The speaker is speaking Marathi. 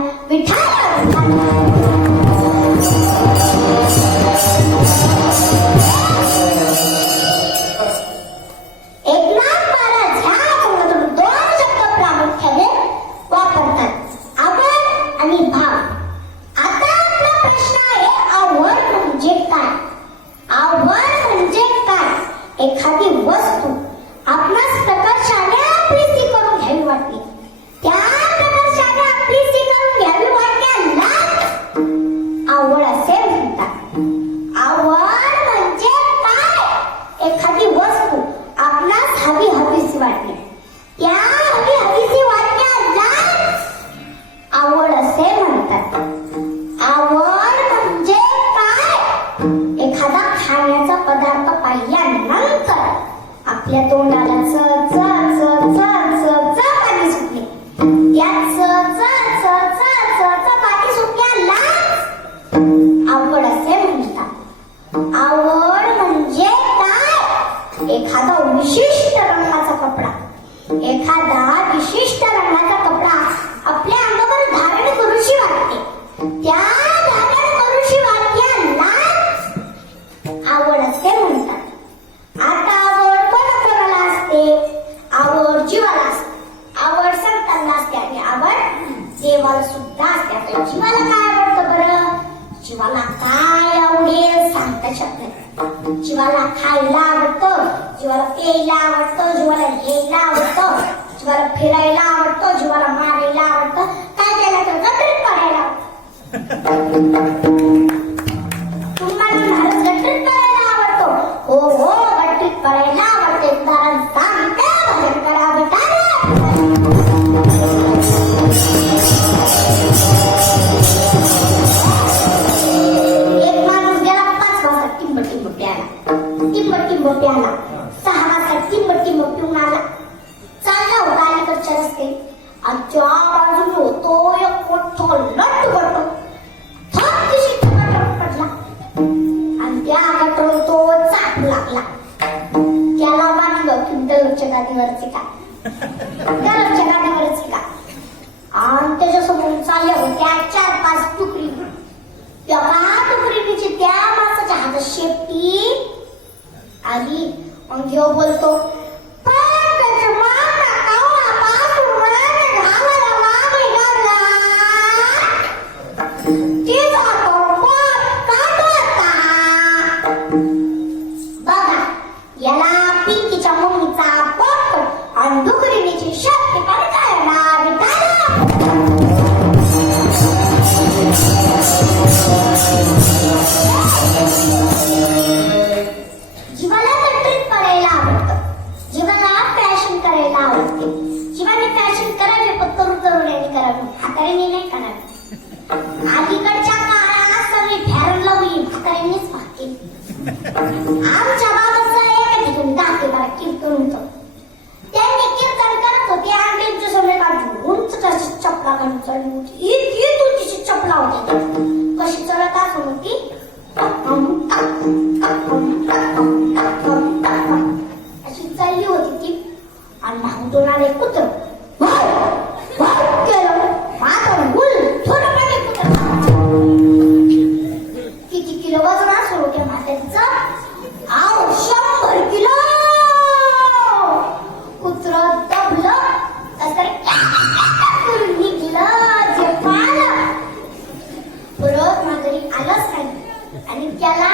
the cat. बातम्या या हवी हवीची आवड असे म्हणतात. आवड म्हणजे काय? एखादा खाण्याचा पदार्थ पाहिल्यानंतर आपल्या तोंडाला एखादा विशिष्ट रंगाचा कपडा आपल्या अंगावर धारण करूशी वाटते. त्या धारण करूशी वाक्याला आवड असे म्हणतात. आता आवड कोणाकोणाला असते. आवड जीवाला असते. आवड संतांना असते आणि आवड देवाला सुद्धा असते. आता जीवाला काय आवडतं बरं? जीवाला काय आवडेल? सांगता शकत जीवाला खायला आवडतं? जीवाला प्यायला आवडतं जीवाला घ्यायला आवडतं जीवाला फिरायला आवडतं जीवाला मारायला आवडतं. काय केलं तर गटरीत पडायला बाजूने होतो एक मोठा लट गट थोडीशी गटर पडला आणि त्या गटर तो चाप लागला त्याला वाटलं की दरच्या गादीवरची का दरच्या गादीवरची का आणि त्याच्यासमोर चालल्या होत्या चार पाच तुकडी त्या पाच तुकडीची त्या माणसाच्या हातात शेपटी आली मग बोलतो अलीकडच्या काळात सगळी फॅरन लावली म्हाताऱ्यांनीच पाहते. आमच्या बाबाचं एका ठिकाणी दाखले कीर्तन होतं. त्यांनी कीर्तन करत होते आणि त्यांच्यासमोर काढून उंच कशी चपला काढून चढली होती. इतकी तुझी चपला होती. कशी चढत असं होती आणि त्याला